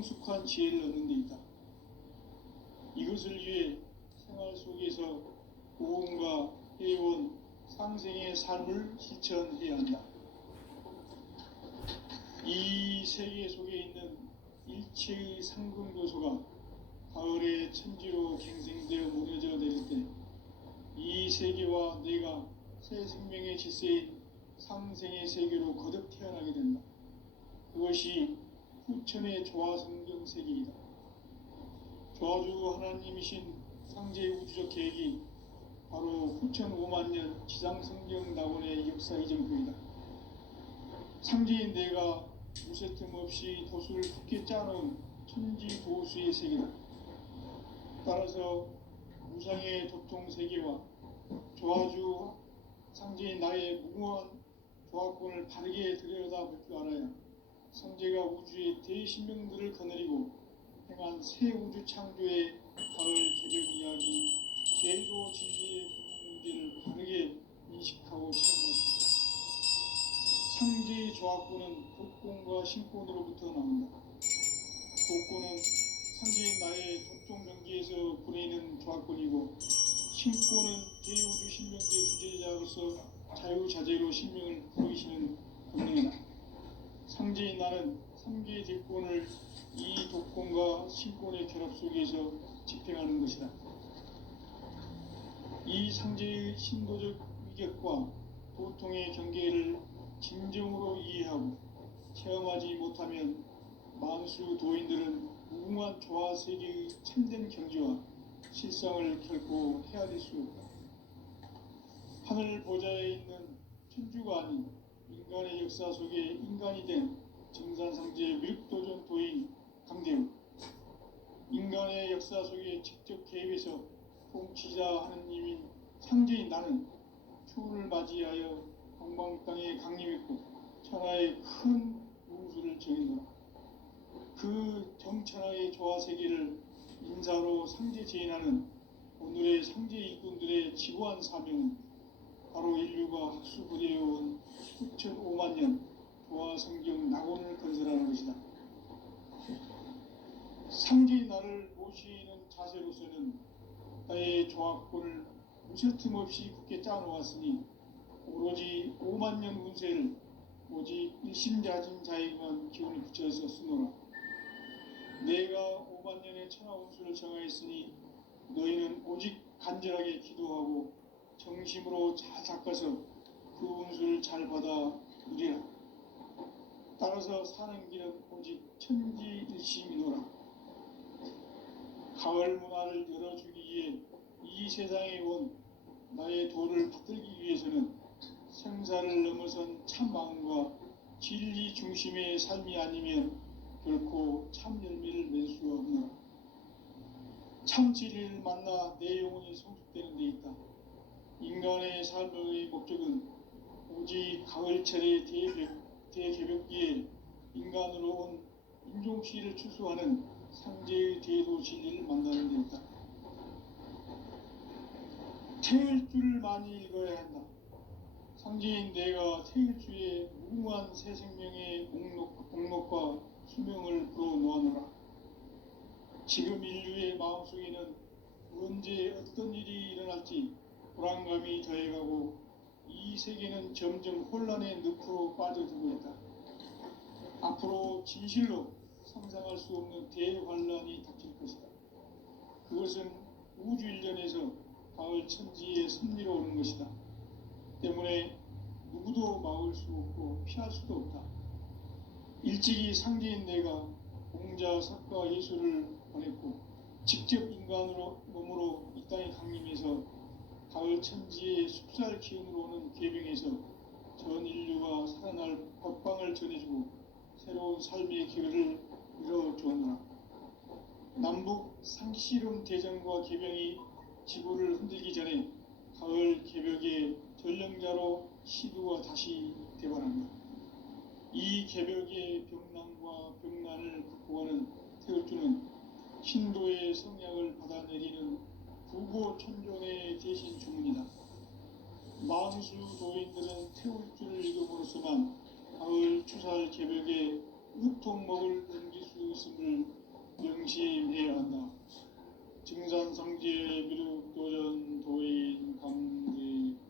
성숙한 지혜를 얻는 데 있다. 이것을 위해 생활 속에서 고음과 해온 상생의 삶을 실천해야 한다. 이 세계 속에 있는 일체의 상금 요소가 가을의 천지로 갱생되어 무너져 내릴 때 이 세계와 내가 새 생명의 질서인 상생의 세계로 거듭 태어나게 된다. 그것이 후천의 조화성경 세계이다. 조화주 하나님이신 상제의 우주적 계획이 바로 후천 5만 년 지상성경 낙원의 역사 이정표이다. 상제인 내가 무쇠틈 없이 도수를 굳게 짜놓은 천지도수의 세계다. 따라서 무상의 도통세계와 조화주 상제인 나의 무궁한 조화권을 바르게 들여다볼 줄 알아야 상제가 우주의 대신명들을 거느리고 행한 새 우주 창조의 가을 개벽 이야기, 제도 진리의 문제를 바르게 인식하고 체험할 수 있다. 상제의 조화권은 독권과 신권으로부터 나온다. 독권은 상제인 나의 독종병기에서 보내는 조화권이고, 신권은 대우주 신명기의 주제자로서 자유자재로 신명을 부르시는 권능이다. 상제인 나는 3개의 대권을 이 독권과 신권의 결합 속에서 집행하는 것이다. 이 상제의 신도적 위격과 도통의 경계를 진정으로 이해하고 체험하지 못하면 만수 도인들은 무궁한 조화세계의 참된 경지와 실상을 결코 헤아릴 수 없다. 하늘 보좌에 있는 천주가 아닌 인간의 역사 속에 인간이 된 정산상제 밀도전 도인 강대우, 인간의 역사 속에 직접 개입해서 통치자 하느님인 상제인 나는 추운을 맞이하여 동방 땅에 강림했고 천하의 큰 운수를 정해놓아 그 정천하의 조화세계를 인사로 상제 제인하는 오늘의 상제 일꾼들의 지고한 사명은 바로 인류가 학수부대해온 후천 5만 년 조화성경 낙원을 건설하는 것이다. 상제의 나를 모시는 자세로서는 나의 조화권을 무쇠틈 없이 굳게 짜놓았으니 오로지 5만 년 운세를 오직 일심자진 자에게만 기운을 붙여서 쓰노라. 내가 5만 년의 천하 운수를 정하였으니 너희는 오직 간절하게 기도하고 정심으로 잘 닦아서 그 운수를 잘 받아 누리라. 따라서 사는 길은 오직 천지일심이노라. 가을 문화를 열어주기 위해 이 세상에 온 나의 도를 받들기 위해서는 생사를 넘어선 참 마음과 진리 중심의 삶이 아니면 결코 참 열매를 맺을 수 없노라. 참 진리를 만나 내 영혼이 성숙되는 데 있다. 인간의 삶의 목적은 오직 가을철의 대개벽기에 인간으로 온 인종시를 추수하는 상제의 대도 진리를 만나는 데 있다. 태일주를 많이 읽어야 한다. 상제인 내가 태일주의 무궁한 새 생명의 목록과 수명을 불어놓아노라. 지금 인류의 마음속에는 언제 어떤 일이 일어날지 불안감이 더해가고 이 세계는 점점 혼란의 늪으로 빠져들고 있다. 앞으로 진실로 상상할 수 없는 대환란이 닥칠 것이다. 그것은 우주 일련에서 가을 천지의 섭리로 오는 것이다. 때문에 누구도 막을 수 없고 피할 수도 없다. 일찍이 상제인 내가 공자, 석가, 예수를 보냈고 직접 인간으로 몸으로 이 땅에 강림해서 가을 천지의 숲살 기운으로 오는 계병에서 전 인류가 살아날 법방을 전해주고 새로운 삶의 기회를 이뤄주었노라. 남북 상씨름 대전과 계병이 지구를 흔들기 전에 가을 개벽의 전령자로 시두가 다시 대발한다. 이 개벽의 병난과 병난을 극복하는 태울주는 신도의 성약을 받아내리는 구고천존의 대신 주문이다. 만수 도인들은 태울주를 읽음으로써만 가을 추살 개벽의 우통목을 넘길 수 있음을 명심해야 한다. 증산성제 미륵도전 도인 강대구.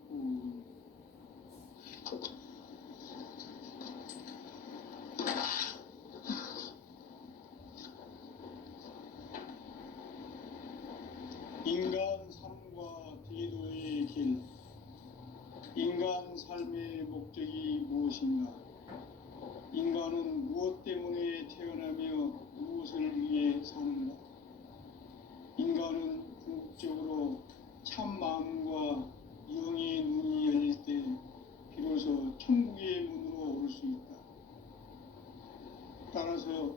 인간 삶과 대도의 길. 인간 삶의 목적이 무엇인가? 인간은 무엇 때문에 태어나며 무엇을 위해 사는가? 인간은 궁극적으로 참 마음과 영의 눈이 열릴 때 비로소 천국의 문으로 올 수 있다. 따라서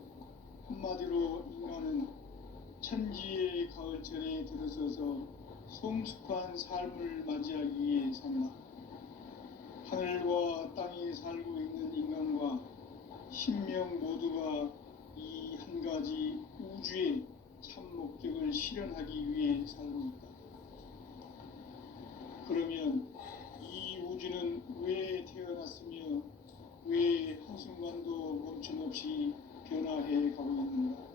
한마디로 인간은 천지의 가을철에 들어서서 성숙한 삶을 맞이하기 위해 산다. 하늘과 땅에 살고 있는 인간과 신명 모두가 이 한 가지 우주의 참 목적을 실현하기 위해 살고 있다. 그러면 이 우주는 왜 태어났으며 왜 한순간도 멈춤없이 변화해 가고 있는가?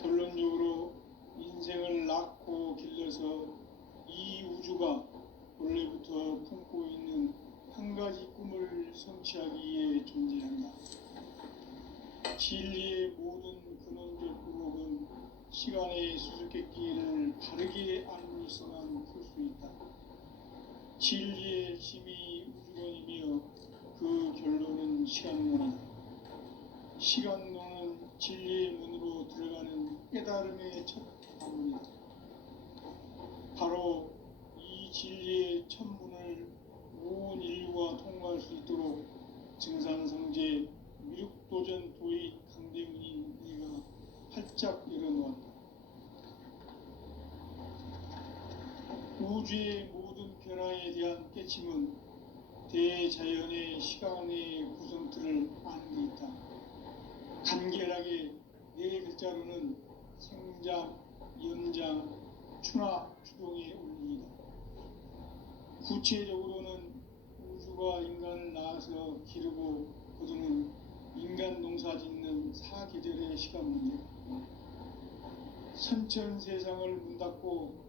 결론적으로 인생을 낳고 길러서 이 우주가 원래부터 품고 있는 한 가지 꿈을 성취하기 위해 존재한다. 진리의 모든 근원적 부록은 시간의 수수께끼를 바르게 알고 있어만 풀 수 있다. 진리의 핵심이 우주론이며 그 결론은 시간론이다. 시간론은 진리의 문으로 들어가는 깨달음의 첫 방문이다. 바로 이 진리의 첫 문을 온 인류가 통과할 수 있도록 증산성제 미륵도전 도의 강대문인 네가 활짝 열어놓았다. 우주의 모든 변화에 대한 깨침은 대자연의 시간의 구성틀을 아는 데 있다. 간결하게 네 글자로는 생장, 연장, 추나 추동의 원리이다. 구체적으로는 우주가 인간을 낳아서 기르고 거두는 인간 농사 짓는 사계절의 시간 문제다. 선천 세상을 문 닫고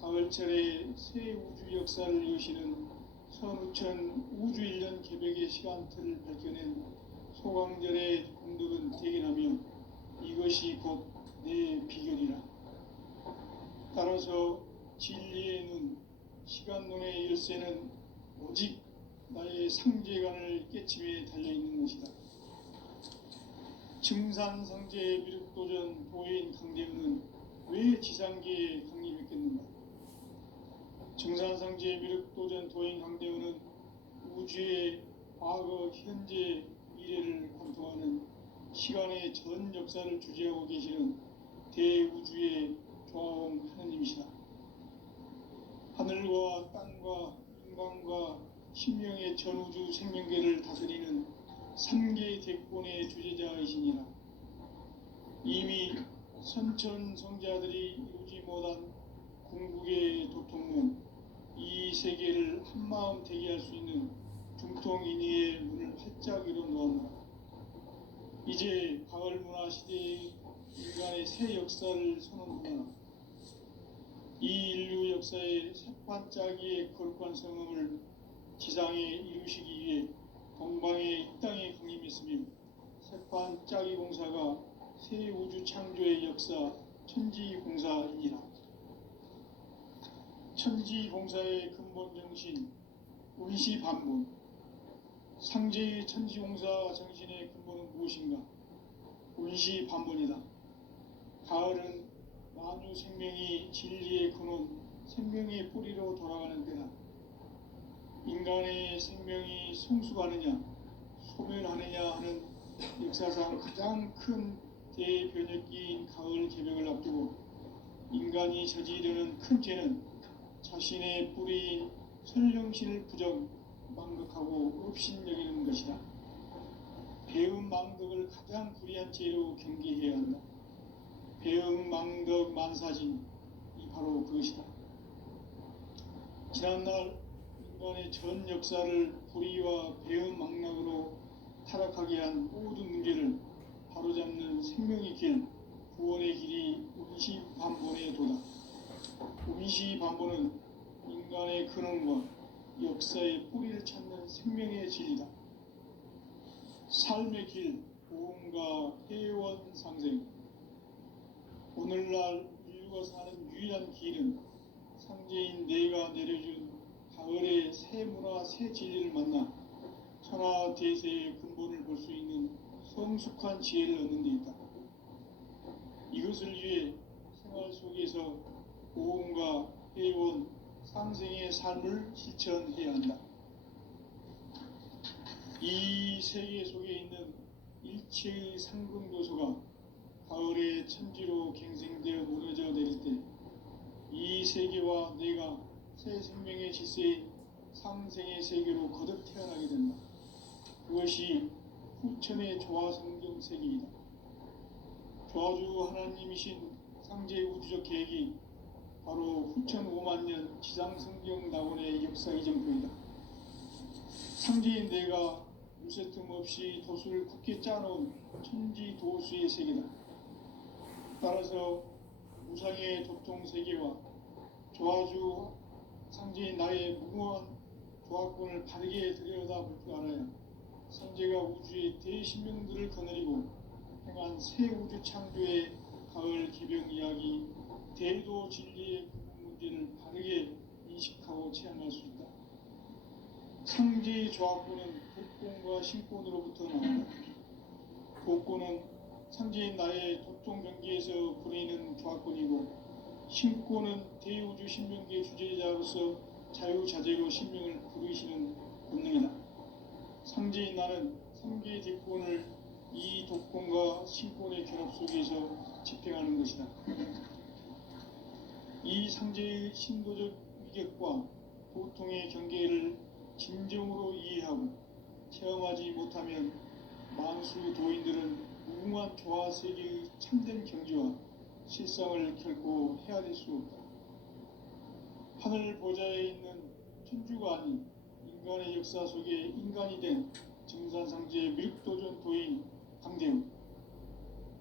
가을철에 새 우주 역사를 여시는 선우천 우주 1년 개백의 시간틀을 밝혀낸 소강절의 공덕은 대견하며 이것이 곧 내 비결이라. 따라서 진리의 눈, 시간론의 열쇠는 오직 나의 상제관을 깨침에 달려있는 것이다. 증산성제 미륵도전 도인 강대문은 왜 지상계에 강림했겠는가? 증산성제 미륵도전 도인 강대문은 우주의 과거, 현재, 미래를 관통하는 시간의 전 역사를 주재하고 계시는 대우주의 조화원 하느님이시다. 하늘과 땅과 인간과 신명의 전우주 생명계를 다스리는 3개 대권의 주제자이시니라. 이미 선천성자들이 이루지 못한 궁극의 도통문, 이 세계를 한마음 되게 할 수 있는 중통인의의 문을 활짝 열어놓았노라. 이제 가을문화 시대의 인간의 새 역사를 선언하나 이 인류 역사의 새반짝이의 거룩한 성음을 지상에 이루시기 위해 동방의 이 땅에 강림했으며 새반짝이 공사가 새 우주 창조의 역사 천지공사이니라. 천지공사의 근본 정신 운시반문, 상제의 천지공사 정신의 근본은 무엇인가? 운시반문이다. 가을은 만유 생명이 진리의 근원, 생명의 뿌리로 돌아가는 때다. 인간의 생명이 성숙하느냐, 소멸하느냐 하는 역사상 가장 큰 대변혁기인 가을 개벽을 앞두고 인간이 저지르는 큰 죄는 자신의 뿌리인 설령신을 부정, 망극하고 업신여기는 것이다. 배음 망덕을 가장 불의한 죄로 경계해야 한다. 배음 망덕 만사진, 이 바로 그것이다. 지난날 인간의 전 역사를 불의와 배음 망락으로 타락하게 한 모든 문제를 바로잡는 생명의 길, 구원의 길이 운시반본에 도다. 운시반본은 인간의 근원과 역사의 뿌리를 찾는 생명의 진리다. 삶의 길, 보험과 회원 상생. 오늘날 인류가 사는 유일한 길은 상제인 내가 내려준 가을의 새 문화, 새 진리를 만나 천하 대세의 근본을 볼 수 있는 성숙한 지혜를 얻는 데 있다. 이것을 위해 생활 속에서 보험과 회원, 상생의 삶을 실천해야 한다. 이 세계 속에 있는 일체의 상승교소가 가을의 천지로 갱생되어 무너져 내릴 때 이 세계와 내가 새 생명의 질서인 상생의 세계로 거듭 태어나게 된다. 그것이 후천의 조화성경 세계이다. 조화주 하나님이신 상제 우주적 계획이 바로 후천 5만 년 지상성경 낙원의 역사 이정표이다. 상제인 내가 유세 틈 없이 도수를 굳게 짜놓은 천지 도수의 세계다. 따라서 무상의 도통 세계와 조화주 상제인 나의 무궁한 조화권을 바르게 들여다볼 줄 알아야 상제가 우주의 대신명들을 거느리고 행한 새 우주 창조의 가을 기병 이야기, 대도 진리의 근본 문제를 바르게 인식하고 체험할 수 있다. 상제의 조화권은 복권과 신권으로부터 나온다. 복권은 상제인 나의 도통 경계에서 부리는 조화권이고, 신권은 대우주 신명계의 주제자로서 자유자재로 신명을 부르시는 본능이다. 상제인 나는 상계의 대권을 이 독권과 신권의 결합 속에서 집행하는 것이다. 이 상제의 신도적 위격과 보통의 경계를 진정으로 이해하고 체험하지 못하면 만수 도인들은 무궁한 조화 세계의 참된 경지와 실상을 결코 헤아릴 수 없다. 하늘 보좌에 있는 천주가 아닌 인간의 역사 속에 인간이 된 증산상제의 밀도전 도인 강대우,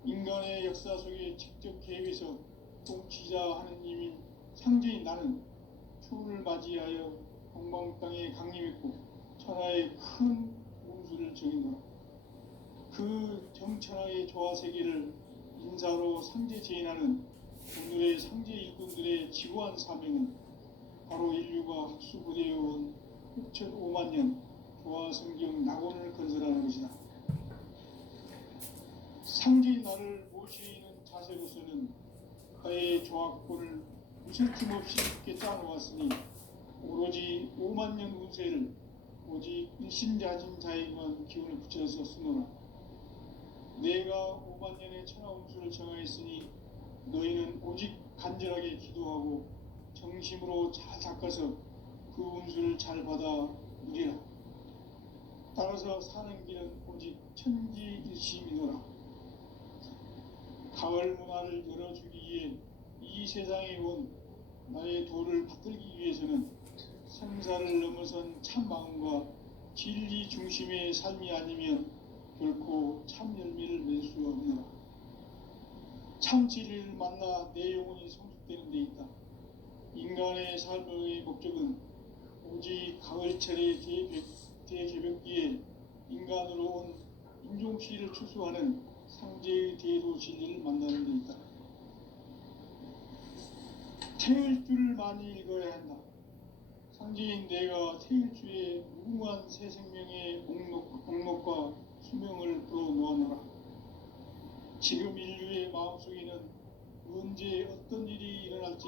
인간의 역사 속에 직접 개입해서 통치자 하느님인 상제인 나는 추운을 맞이하여 동방 땅에 강림했고 천하의 큰 운수를 정인노라. 그 정천하의 조화 세계를 인사로 상제 제인하는 오늘의 상제 일꾼들의 지구한 사명은 바로 인류가 학수부대해온 6,5만 년 조화 성경 낙원을 건설하는 것이다. 상제인 나를 모시는 자세로서는 그의 조화권을 무쇠틈 없이 깊게 짜놓았으니 오로지 5만 년 운세를 오직 일심자진 자에게만 기운을 붙여서 쓰노라. 내가 5만 년의 천하 운수를 정하였으니 너희는 오직 간절하게 기도하고 정심으로 잘 닦아서 그 운수를 잘 받아 누리라. 따라서 사는 길은 오직 천지일심이노라. 가을 문화를 열어주기 위해 이 세상에 온 나의 도를 받들기 위해서는 생사를 넘어선 참 마음과 진리 중심의 삶이 아니면 결코 참 열매를 맺을 수 없노라. 참 진리를 만나 내 영혼이 성숙되는 데 있다. 인간의 삶의 목적은 오직 가을철의 대개벽기에 인간으로 온 인종시를 추수하는 상제의 대도 진리를 만나는 데 있다. 태일주를 많이 읽어야 한다. 상제인 내가 태일주의 무궁한 새 생명의 목록과 수명을 불어놓아노라. 지금 인류의 마음속에는 언제 어떤 일이 일어날지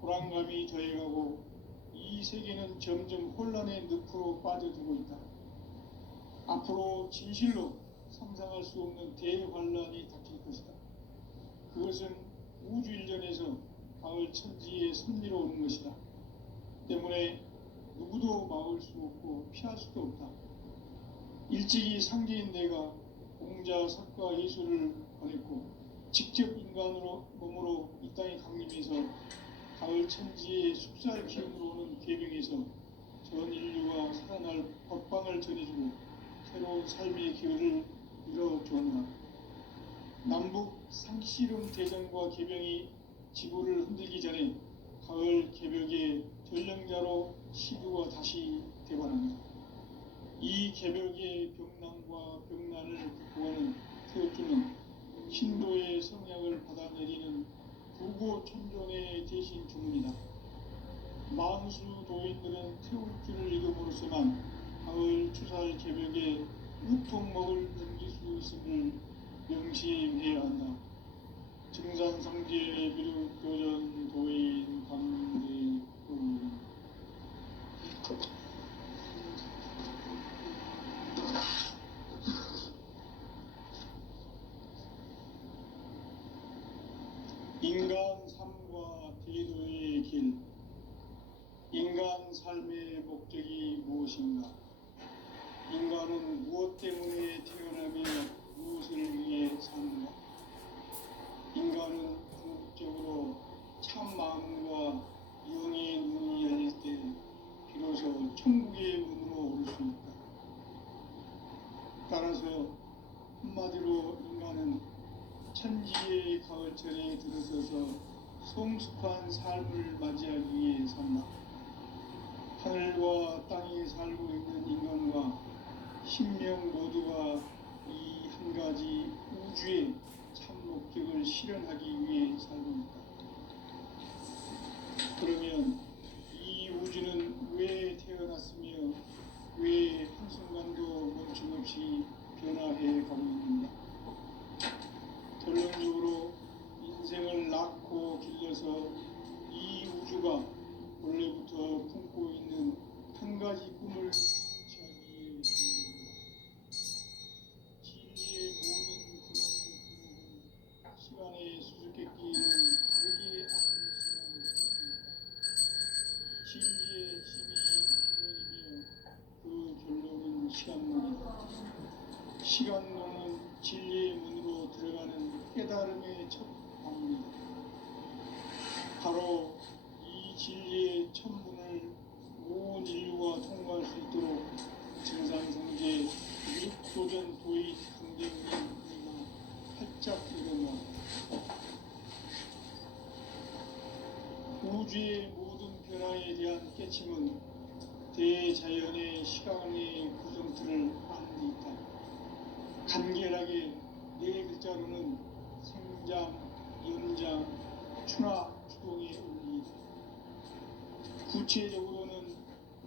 불안감이 더해가고 이 세계는 점점 혼란의 늪으로 빠져들고 있다. 앞으로 진실로 상상할 수 없는 대환란이 닥칠 것이다. 그것은 우주 일전에서 가을 천지의 섭리로 오는 것이다. 때문에 누구도 막을 수 없고 피할 수도 없다. 일찍이 상제인 내가 공자, 석가, 예수를 보냈고 직접 인간으로 몸으로 이 땅에 강림해서 가을 천지의 숲살 기운으로 오는 계명에서 전 인류가 살아날 법방을 전해주고 새로운 삶의 기회를 열어주었노라. 남북 상씨름 대전과 개병이 지구를 흔들기 전에 가을 개벽의 전령자로 시류가 다시 대반합니다. 이 개벽의 병난과 병난을 극복하는 태극주는 신도의 성약을 받아내리는 부고천존의 대신 주문이다. 만수 도인들은 태극주를 이름으로서만 가을 추살 개벽에 우통먹을 넘길 수 있음을 명심해야 한다. 증산성제 비록 교전 도인 강대군 인간 삶과 대도의 길. 인간 삶의 목적이 무엇인가? 인간은 무엇 때문에 태어나며 무엇을 위해 사는가? 인간은 궁극적으로 참 마음과 영의 문이 열릴 때 비로소 천국의 문으로 올 수 있다. 따라서 한마디로 인간은 천지의 가을철에 들어서서 성숙한 삶을 맞이하기 위해 산다. 하늘과 땅에 살고 있는 인간과 신명 모두가 이 한 가지 우주의 참 목적을 실현하기 위해 살고 있다. 그러면 이 우주는 왜 태어났으며 왜 한순간도 멈춤없이 변화해 가고 있는가? 결론적으로 인생을 낳고 길러서 이 우주가 원래부터 품고 있는 한 가지 꿈을 성취하기 위해 준비됩니다. 진리의 모든 근원도 시간의 수수께끼를 다르게 안을 수만 있습니다. 진리의 힘이 근원이며 그 결론은 시간론이다. 시간론은 진리의 문으로 들어가는 깨달음의 첫 방문이다. 바로 이 진리의 첫 문을 온 인류가 통과할 수 있도록 증산성제 육도전 도의 강대국이 활짝 일어나 우주의 모든 변화에 대한 깨침은 대자연의 시간의 구정틀을 아는 데 있다. 간결하게 네 글자로는 생장, 연장, 추나 추동의 원리이다. 구체적으로는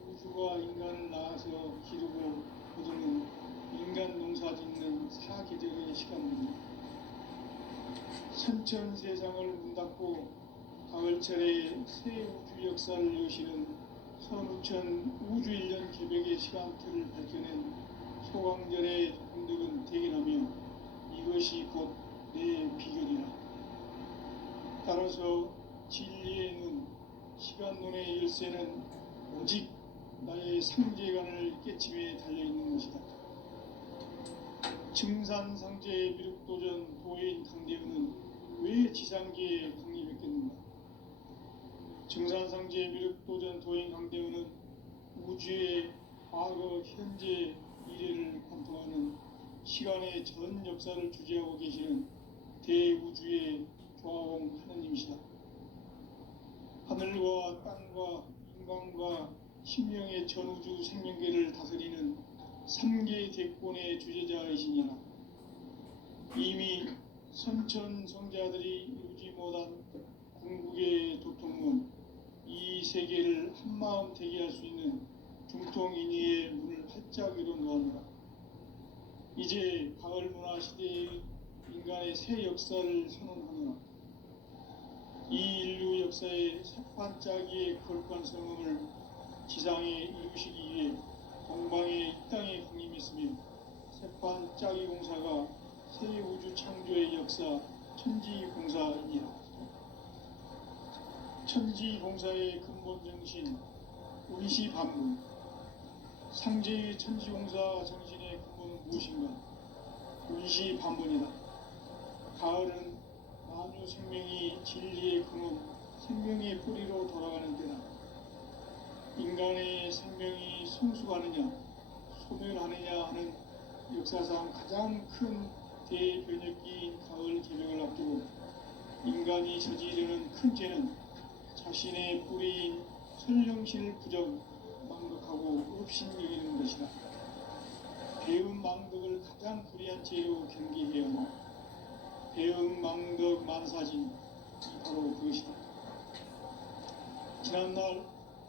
우주가 인간을 낳아서 기르고 거두는 인간 농사 짓는 사계절의 시간입니다. 선천 세상을 문 닫고 가을철에 새 우주 역사를 여시는 선우천 우주일년 개벽의 시간틀을 밝혀낸 소강절의 공덕은 대견하며 이것이 곧 내 비결이라. 따라서 진리의 눈, 시간론의 열쇠는 오직 나의 상제관을 깨침에 달려있는 것이다. 증산상제의 미륵도전 도인 강대우는 왜 지상계에 강림했겠는가? 증산상제의 미륵도전 도인 강대우는 우주의 과거, 현재, 미래를 관통하는 시간의 전 역사를 주재하고 계시는 대우주의 조화공 하느님이시다. 하늘과 땅과 인간과 신명의 전우주 생명계를 다스리는 3계 대권의 주제자이시니라. 이미 선천성자들이 이루지 못한 궁극의 도통문, 이 세계를 한마음 되게 할 수 있는 중통인의의 문을 활짝 열어놓았노라. 이제 가을 문화 시대의 인간의 새 역사를 선언하노라. 이 인류 역사의 새반짝이의 거룩한 성음을 지상에 이루시기 위해 동방의 이 땅에 강림했으며 새반짝이 공사가 새 우주 창조의 역사 천지공사이니라. 천지공사의 근본 정신 운시반문, 상제의 천지공사 정신의 근본은 무엇인가? 운시반문이다. 가을은 만유 생명이 진리의 근원, 생명의 뿌리로 돌아가는 때다. 인간의 생명이 성숙하느냐, 소멸하느냐 하는 역사상 가장 큰 대변혁기인 가을 개벽을 앞두고 인간이 저지르는 큰 죄는 자신의 뿌리인 선령신을 망독하고 업신여기는 것이다. 배은망덕을 가장 불의한 죄로 경계해야 한다. 배은망덕 만사진이 바로 그것이다. 지난날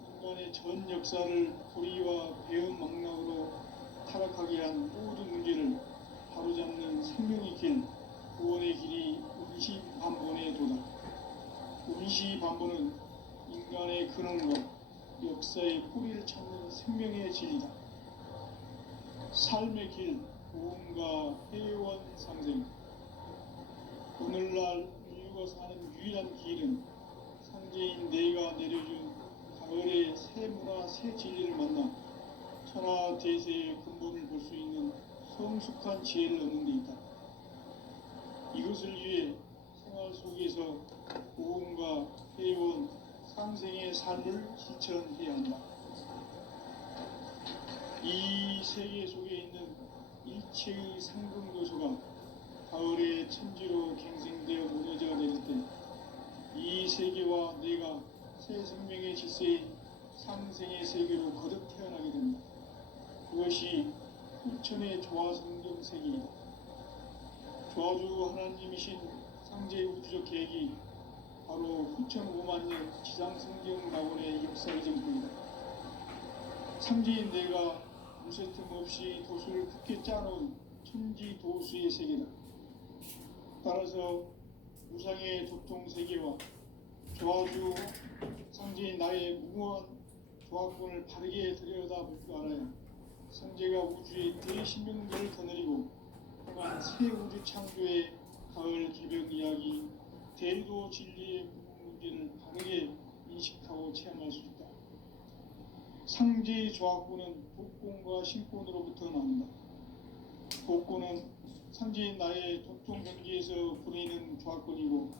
인간의 전 역사를 불의와 배은망덕으로 타락하게 한 모든 문제를 바로잡는 생명의 길, 구원의 길이 운시반본의 도다. 운시반본은 인간의 근원과 역사의 뿌리를 찾는 생명의 진리다. 삶의 길, 구원과 회원 상생. 오늘날 인류가 사는 유일한 길은 상제인 내가 내려준 가을의 새 문화, 새 진리를 만나 천하 대세의 근본을 볼 수 있는 성숙한 지혜를 얻는 데 있다. 이것을 위해 생활 속에서 보험과 회원, 상생의 삶을 실천해야 한다. 이 세계 속에 있는 일체의 상금 요소가 가을의 천지로 갱생되어 무너져 내릴 때 이 세계와 내가 새 생명의 질서인 상생의 세계로 거듭 태어나게 된다. 그것이 후천의 조화성경 세계이다. 조화주 하나님이신 상제 우주적 계획이 바로 후천 5만 년 지상성경 낙원의 역사의 전부이다. 상제인 내가 무쇠틈 없이 도수를 굳게 짜놓은 천지 도수의 세계다. 따라서 우상의 도통 세계와 조화주 상제인 나의 무모한 조화권을 바르게 들여다볼 줄 알아야 상제가 우주의 대신명들을 거느리고 행한 새 우주 창조의 가을 개벽 이야기, 대도 진리의 문제를 바르게 인식하고 체험할 수 있다. 상제의 조화권은 복권과 신권으로부터 나온다. 복권은 상제인 나의 도통 경지에서 부리는 조화권이고,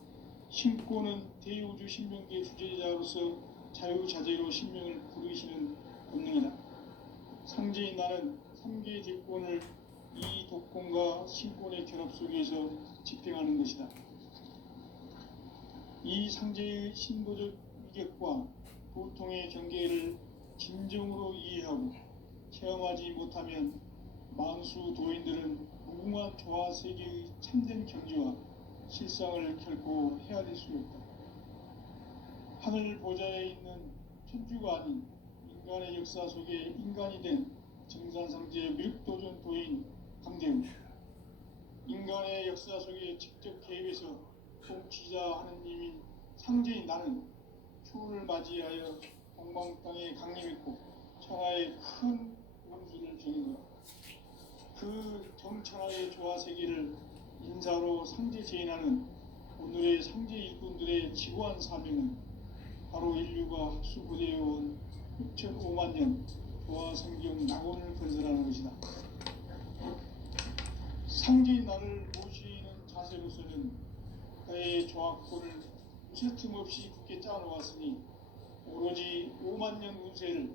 신권은 대우주 신명기의 주제자로서 자유자재로 신명을 부르시는 본능이다. 상제인 나는 3개의 대권을 이 독권과 신권의 결합 속에서 집행하는 것이다. 이 상제의 신도적 위격과 보통의 경계를 진정으로 이해하고 체험하지 못하면 만수 도인들은 무궁한 조화 세계의 참된 경지와 실상을 결코 헤아릴 수 없다. 하늘 보좌에 있는 천주가 아닌 인간의 역사 속에 인간이 된 정산상제 밀도전 도인 강대우, 인간의 역사 속에 직접 개입해서 통치자 하느님인 상제인 나는 추운을 맞이하여 동방 땅에 강림했고 천하의 큰 원수를 정인 것. 그 정천하의 조화 세계를 인사로 상제 제인하는 오늘의 상제 일꾼들의 지고한 사명은 바로 인류가 학수고대해온 6,5만 년 조화 성경 낙원을 건설하는 것이다. 상제인 나를 모시는 자세로서는 그의 조화권을 무쇠틈 없이 굳게 짜놓았으니 오로지 5만 년 운세를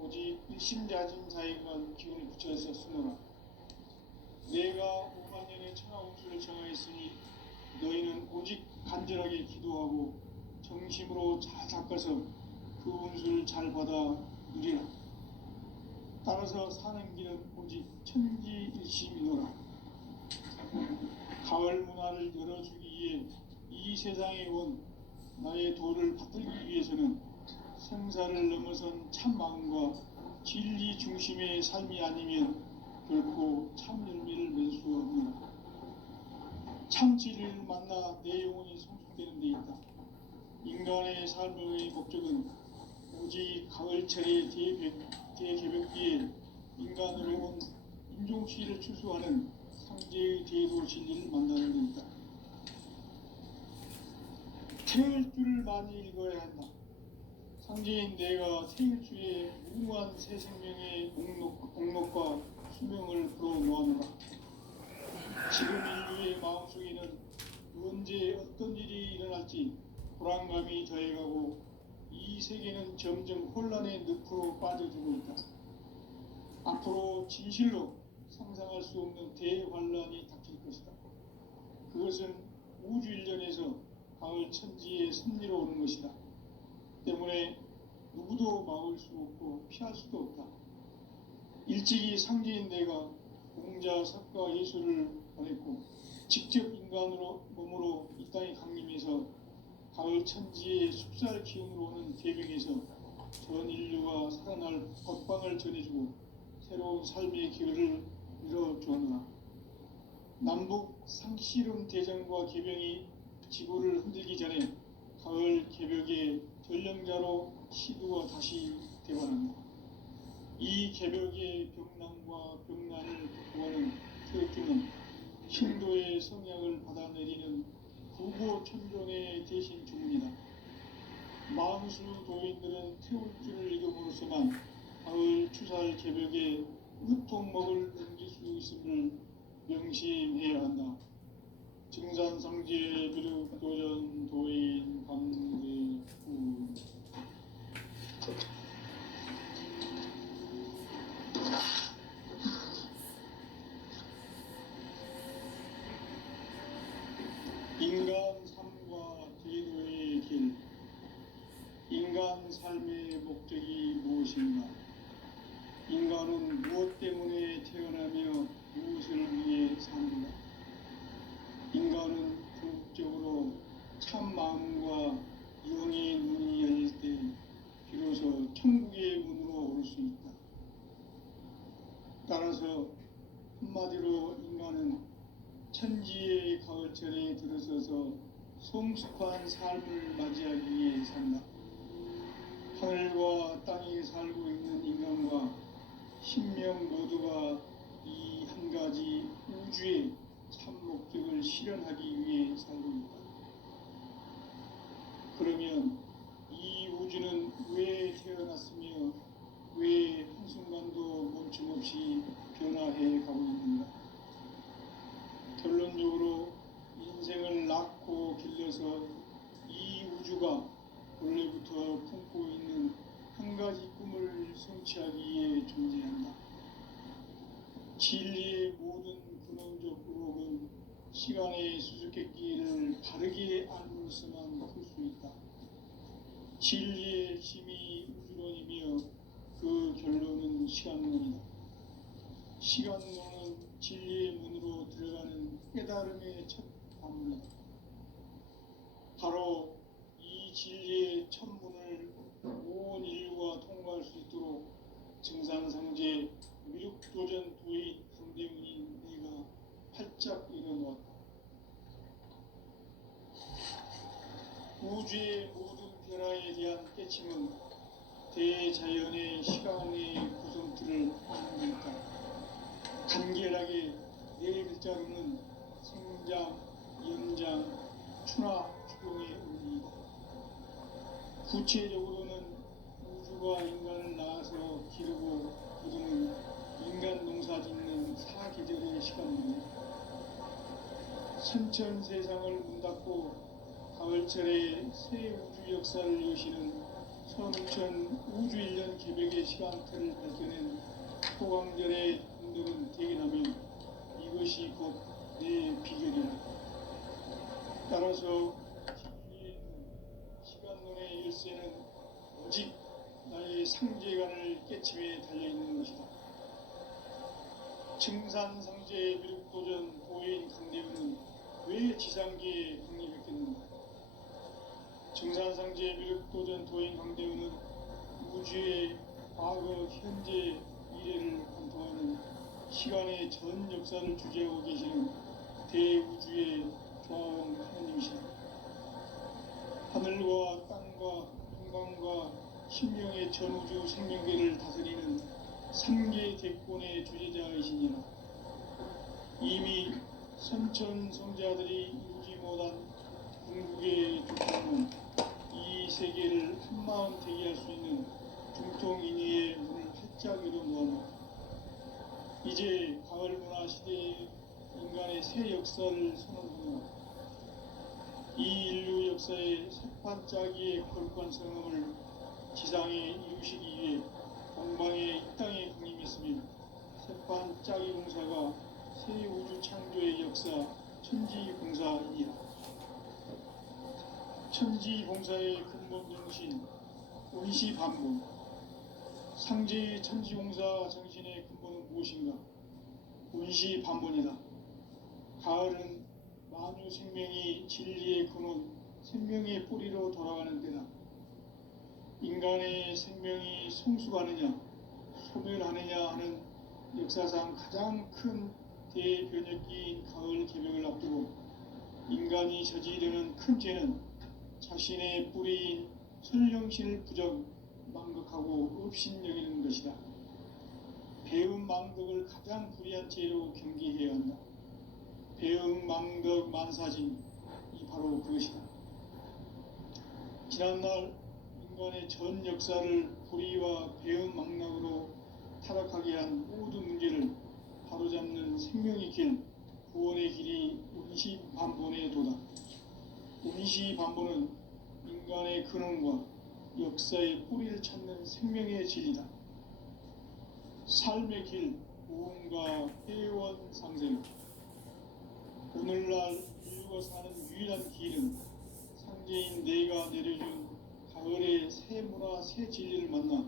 오직 일심자진자에게만 기운을 붙여서 쓰노라. 내가 5만 년의 천하 운수를 정하였으니 너희는 오직 간절하게 기도하고 정심으로 잘 닦아서 그 운수를 잘 받아 누리라. 따라서 사는 길은 오직 천지일심이노라. 가을 문화를 열어주기 위해 이 세상에 온 나의 도를 받들기 위해서는 생사를 넘어선 참 마음과 진리 중심의 삶이 아니면 결코 참 열매를 맺을 수 없느라. 참 진리를 만나 내 영혼이 성숙되는 데 있다. 인간의 삶의 목적은 오직 가을철의 대개벽기에 인간으로 온 인종치를 추수하는 상제의 대도 진리를 만나는 데 있다. 태일주를 많이 읽어야 한다. 상제인 내가 태일주의 무궁한 새 생명의 공록과 수명을 불어모아노라. 지금 인류의 마음속에는 언제 어떤 일이 일어날지 불안감이 더해가고 이 세계는 점점 혼란의 늪으로 빠져들고 있다. 앞으로 진실로 상상할 수 없는 대환란이 닥칠 것이다. 그것은 우주 일련에서 가을 천지의 섭리로 오는 것이다. 때문에 누구도 막을 수 없고 피할 수도 없다. 일찍이 상제인 내가 공자, 석가, 예수를 보냈고 직접 인간으로 몸으로 이 땅에 강림해서 가을 천지의 숲살 기운으로 오는 계명에서 전 인류가 살아날 법방을 전해주고 새로운 삶의 기회를 열어주었노라. 남북 상씨름 대전과 계병이 지구를 흔들기 전에 가을 개벽의 전령자로 시두가 다시 되관한다. 이 개벽의 병난과 병난을 극복하는 태극기는 신도의 성향을 받아내리는 부고천존의 대신 주문이다. 마음수 도인들은 태울 줄을 읽어보로서만 가을 추살 개벽에 으통먹을 넘길 수 있음을 명심해야 한다. 증산상제 비륵도전 도인 감대구 인간 삶과 제도의 길. 인간 삶의 목적이 무엇인가? 인간은 무엇 때문에 태어나며 무엇을 위해 사는가? 인간은 궁극적으로 참 마음과 영의 문이 열릴 때 비로소 천국의 문으로 오를 수 있다. 따라서 한마디로 인간은 천지의 가을철에 들어서서 성숙한 삶을 맞이하기 위해 산다. 하늘과 땅에 살고 있는 인간과 신명 모두가 이 한 가지 우주의 참 목적을 실현하기 위해 살고 있다. 그러면 이 우주는 왜 태어났으며 왜 한순간도 멈춤없이 변화해 가고 있는가? 결론적으로 인생을 낳고 길러서 이 우주가 원래부터 품고 있는 한 가지 꿈을 성취하기 위해 존재한다. 진리의 모든 근원적 의혹은 시간의 수수께끼를 바르게 알므로서만 풀 수 있다. 진리의 힘이 우주론이며 그 결론은 시간론이다. 시간론은 진리의 문으로 들어가는 깨달음의 첫 관문이다. 바로 이 진리의 첫 문을 온 인류가 통과할 수 있도록 증산상제 미륵도전 도인 강대문인 내가 활짝 일어놓았다. 우주의 모든 변화에 대한 깨침은 대자연의 시간의 구성틀을 만듭니다. 간결하게 네 글자로는 생장, 연장, 추나 추동의 의미이다. 구체적으로는 우주가 인간을 낳아서 기르고 거두는 인간 농사 짓는 사계절의 시간입니다. 선천 세상을 문 닫고 가을철에 새 우주 역사를 여시는 선우천 우주일년 개벽의 시간틀을 밝혀낸 소강절의 흔적은 대견하며 이것이 곧 내 비결이다. 따라서 진리의 시간론의 열쇠는 오직 나의 상제관을 깨침에 달려있는 것이다. 증산상제 미륵도전 도인 강대우는 왜 지상계에 강림했겠는가? 증산상제 미륵도전 도인 강대우는 우주의 과거, 현재, 미래를 관통하는 시간의 전 역사를 주재하고 계시는 대우주의 조화원 하나님이시다. 하늘과 땅과 인간과 신명의 전우주 생명계를 다스리는 삼계 대권의 주제자이시니라. 이미 선천성자들이 이루지 못한 궁극의 조건은 이 세계를 한마음 되게 할 수 있는 중통인의의 문을 활짝 열어놓았다. 이제 가을 문화 시대의 인간의 새 역사를 선언하며 이 인류 역사의 새반짝이의 거룩한 성음을 지상에 이루시기 위해 동방의 이 땅에 강림했으며 세판 짜기 공사가 새 우주 창조의 역사 천지공사이다. 천지공사의 근본 정신 원시반복. 상제의 천지공사 정신의 근본은 무엇인가? 원시반복이다. 가을은 만유 생명이 진리의 근원, 생명의 뿌리로 돌아가는 때다. 인간의 생명이 성숙하느냐, 소멸하느냐 하는 역사상 가장 큰 대변혁기인 가을 개벽을 앞두고 인간이 저지르는 큰 죄는 자신의 뿌리인 선령신을 부정, 망극하고 업신여기는 것이다. 배음 망덕을 가장 불의한 죄로 경계해야 한다. 배음 망덕 만사진이 바로 그것이다. 지난날 인간의 전 역사를 불의와 배음 망락으로 타락하게 한 모든 문제를 바로잡는 생명의 길, 구원의 길이 원시반본의 도다. 원시반본은 인간의 근원과 역사의 뿌리를 찾는 생명의 진리다. 삶의 길, 무언가 회원 상생. 오늘날 인류가 사는 유일한 길은 상제인 내가 내려준 가을의 새 문화, 새 진리를 만나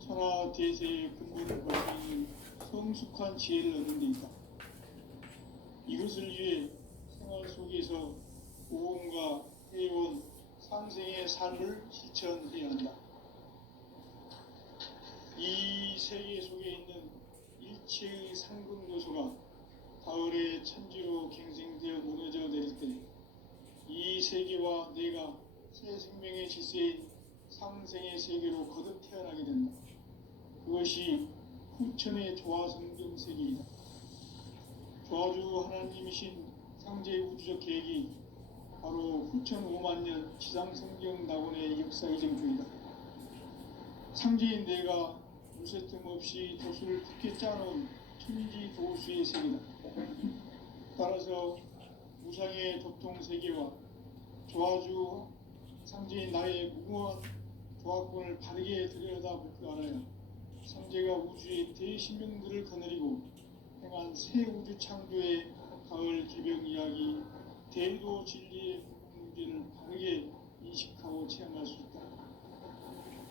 천하 대세의 근본을 볼 수 있는 성숙한 지혜를 얻는 데 있다. 이것을 위해 생활 속에서 무언가 회원 상생의 삶을 실천해야 한다. 이 세계 속에 있는 일체의 상급 요소가 가을의 천지로 갱생되어 무너져 내릴 때 이 세계와 내가 새 생명의 질서인 상생의 세계로 거듭 태어나게 된다. 그것이 후천의 조화성경 세계이다. 조화주 하나님이신 상제의 우주적 계획이 바로 후천 5만 년 지상성경 낙원의 역사 이정표이다. 상제인 내가 무쇠 틈 없이 도수를 굳게 짜놓은 천지 도수의 세계다. 따라서 무상의 도통 세계와 조화주 상제인 나의 무궁한 조화권을 바르게 들여다볼 줄 알아야 상제가 우주의 대신명들을 거느리고 행한 새 우주 창조의 가을 개벽 이야기, 대도 진리의 문제를 바르게 인식하고 체험할 수 있다.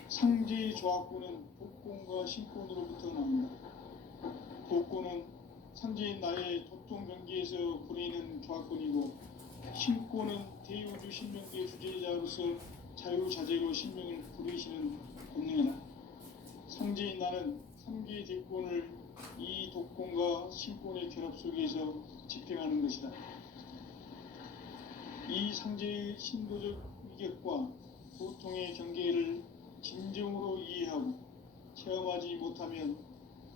상제의 조화권은 복권과 신권으로부터 나온다. 복권은 상제인 나의 도통 경계에서 부리는 조화권이고, 신권은 대우주 신명대의 주제자로서 자유자재로 신명을 부리시는 본능이다. 상제인 나는 3개의 대권을 이 독권과 신권의 결합 속에서 집행하는 것이다. 이 상제의 신도적 위격과 보통의 경계를 진정으로 이해하고 체험하지 못하면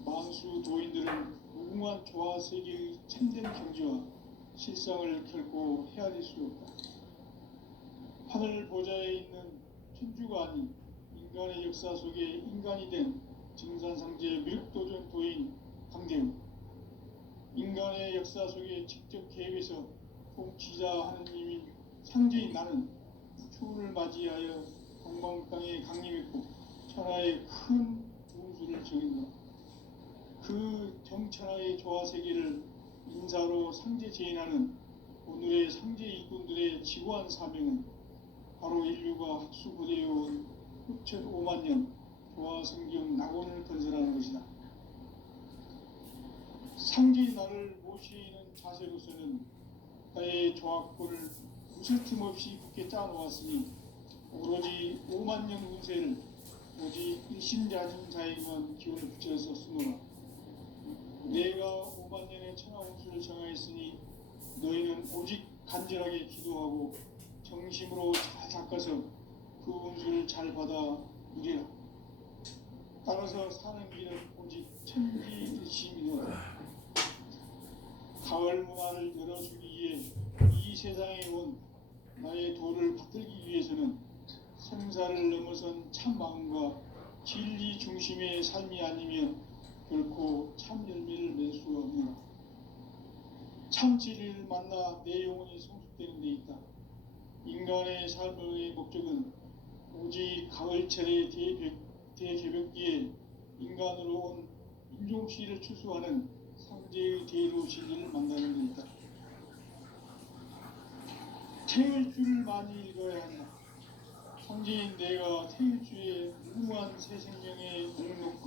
만수 도인들은 무궁한 조화 세계의 참된 경지와 실상을 결코 헤아릴 수 없다. 하늘 보좌에 있는 천주가 아닌 인간의 역사 속에 인간이 된 증산상제의 미륵도전 도인 강대우, 인간의 역사 속에 직접 개입해서 통치자 하느님인 상제인 나는 추운을 맞이하여 동방 땅에 강림했고 천하의 큰 운수를 정했노라. 그 정천하의 조화 세계를 인사로 상제 제인하는 오늘의 상제 일꾼들의 지구한 사명은 바로 인류가 학수고대해온 후천 5만 년 조화 성경 낙원을 건설하는 것이다. 상제의 나를 모시는 자세로서는 나의 조화권을 무슨 틈 없이 굳게 짜놓았으니 오로지 5만 년 운세를 오직 일심자진자에게만 기운을 붙여서 쓰노라. 내가 5만 년의 천하 운수를 정하였으니 너희는 오직 간절하게 기도하고 정심으로 잘 닦아서 그 운수를 잘 받아 누리라. 따라서 사는 길은 오직 천지드심이노라. 가을 문화를 열어주기 위해 이 세상에 온 나의 도를 받들기 위해서는 생사를 넘어선 참 마음과 진리 중심의 삶이 아니면 결코 참 열매를 맺을 수가 없노라. 참 진리를 만나 내 영혼이 성숙되는 데 있다. 인간의 삶의 목적은 오직 가을철의 대개벽기에 인간으로 온 윤종씨를 추수하는 상제의 대로 진리를 만나는 것이다. 태일주를 많이 읽어야 한다. 성지인 내가 태일주의 무모한 새 생명의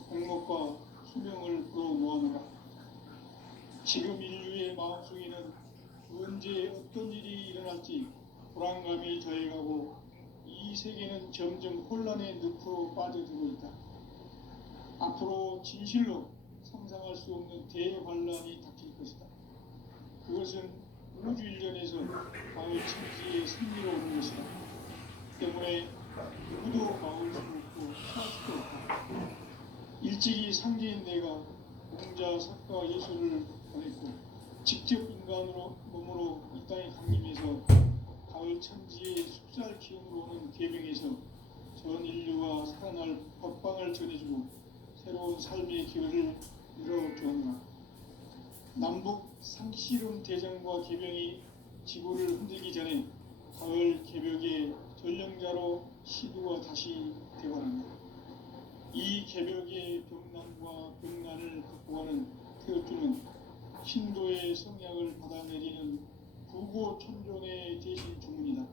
공력과 수명을 불어모아노라. 지금 인류의 마음속에는 언제 어떤 일이 일어날지 불안감이 더해가고 이 세계는 점점 혼란의 늪으로 빠져들고 있다. 앞으로 진실로 상상할 수 없는 대환란이 닥칠 것이다. 그것은 우주 일련에서 가을 천지의 승리로 오는 것이다. 때문에 누구도 막을 수 없고 피할 수도 없다. 일찍이 상제인 내가 공자, 석가, 예술을 보냈고 직접 인간으로 몸으로 이 땅에 강림해서 가을 천지의 숲살 기운으로 오는 계명에서 전 인류가 살아날 법방을 전해주고 새로운 삶의 기회를 열어주었나. 남북 상씨름 대전과 계병이 지구를 흔들기 전에 가을 개벽의 전령자로 시부가 다시 되어간다. 이 개벽의 병난과 병난을 극복하는 태어주는 신도의 성약을 받아내리는 부고천존의 대신 주문이다.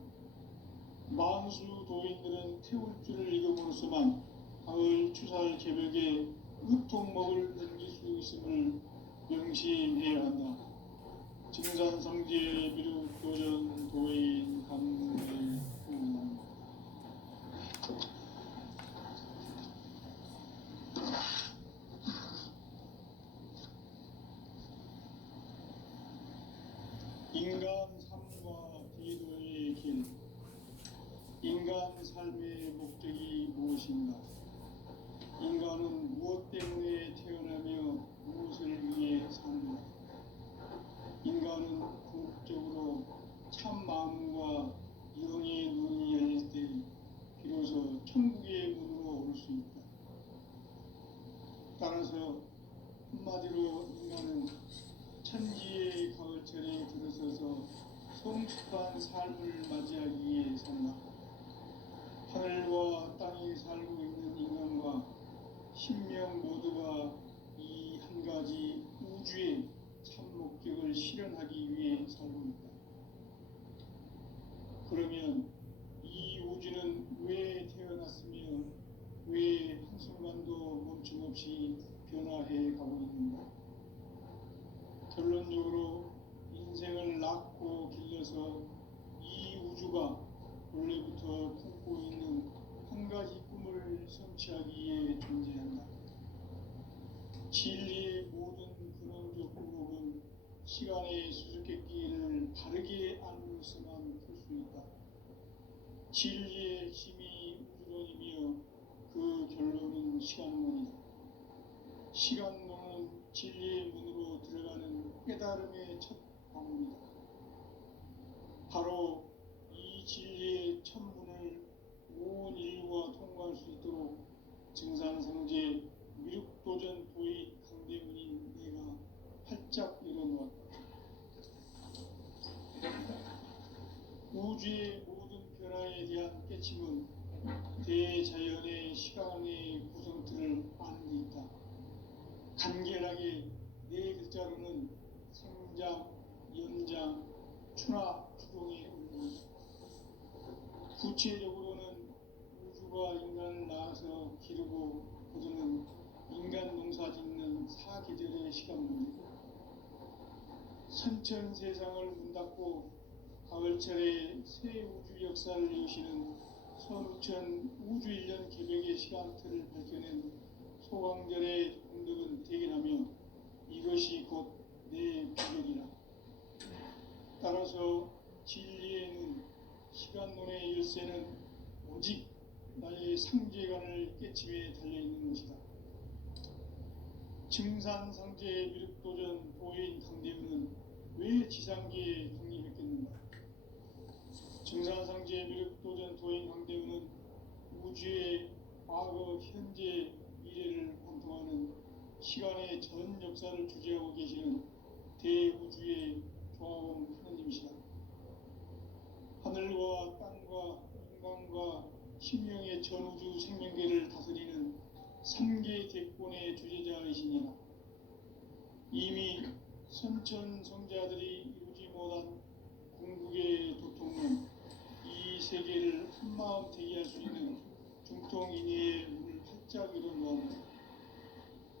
만수 도인들은 태울주를 읽음으로써만 가을 추살 개벽의 으통목을 넘길 수 있음을 명심해야 한다. 증산성제 비록 도전 도인 감례 인간 삶과 기도의 길. 인간 삶의 목적이 무엇인가? 인간은 무엇 때문에 태어나며 무엇을 위해 사는가? 인간은 궁극적으로 참 마음과 영의 눈이 열릴 때 비로소 천국의 문으로 올 수 있다. 따라서 한마디로 인간은 천지의 가을철에 들어서서 성숙한 삶을 맞이하기 위해 산다. 하늘과 땅에 살고 있는 인간과 신명 모두가 이 한 가지 우주의 참 목적을 실현하기 위해 살고 있다. 그러면 이 우주는 왜 태어났으며 왜 한순간도 멈춤없이 변화해 가고 있는가? 결론적으로 인생을 낳고 길러서 이 우주가 원래부터 품고 있는 한 가지 꿈을 성취하기 위해 존재한다. 진리의 모든 근원적 궁극은 시간의 수수께끼를 바르게 알므로서만 풀 수 있다. 진리의 핵심이 우주론이며 그 결론은 시간론이다. 시간론은 진리의 문으로 들어가는 깨달음의 첫 방문이다. 바로 이 진리의 첫 문을 온 인류가 통과할 수 있도록 증산성제 미륵도전 도의 강대문인 내가 활짝 열어놓았다. 우주의 모든 변화에 대한 깨침은 대자연의 시간의 구성틀을 아는 데 있다. 간결하게 네 글자로는 생장, 연장, 추나 추동의 운동. 구체적으로는 우주가 인간을 낳아서 기르고 거두는 인간 농사 짓는 사계절의 시간문이고, 선천 세상을 문 닫고 가을철에 새 우주 역사를 여시는 서루천 우주일년 개벽의 시간틀을 밝혀낸 소강절의 공덕은 대견하며 이것이 곧 내 비결이라. 따라서 진리에는 시간론의 열쇠는 오직 나의 상제관을 깨침에 달려있는 것이다. 증산상제 미륵도전 도인 강대은은 왜 지상계에 강림했겠는가? 증산상제 미륵도전 도인 강대은은 우주의 과거, 현재, 미래를 관통하는 시간의 전 역사를 주재하고 계시는 대우주의 조화원 하느님이시다. 하늘과 땅과 인간과 신명의 전우주 생명계를 다스리는 3개 대권의 주제자이시니라. 이미 선천성자들이 이루지 못한 궁극의 도통은 이 세계를 한마음 되게 할 수 있는 중통인의의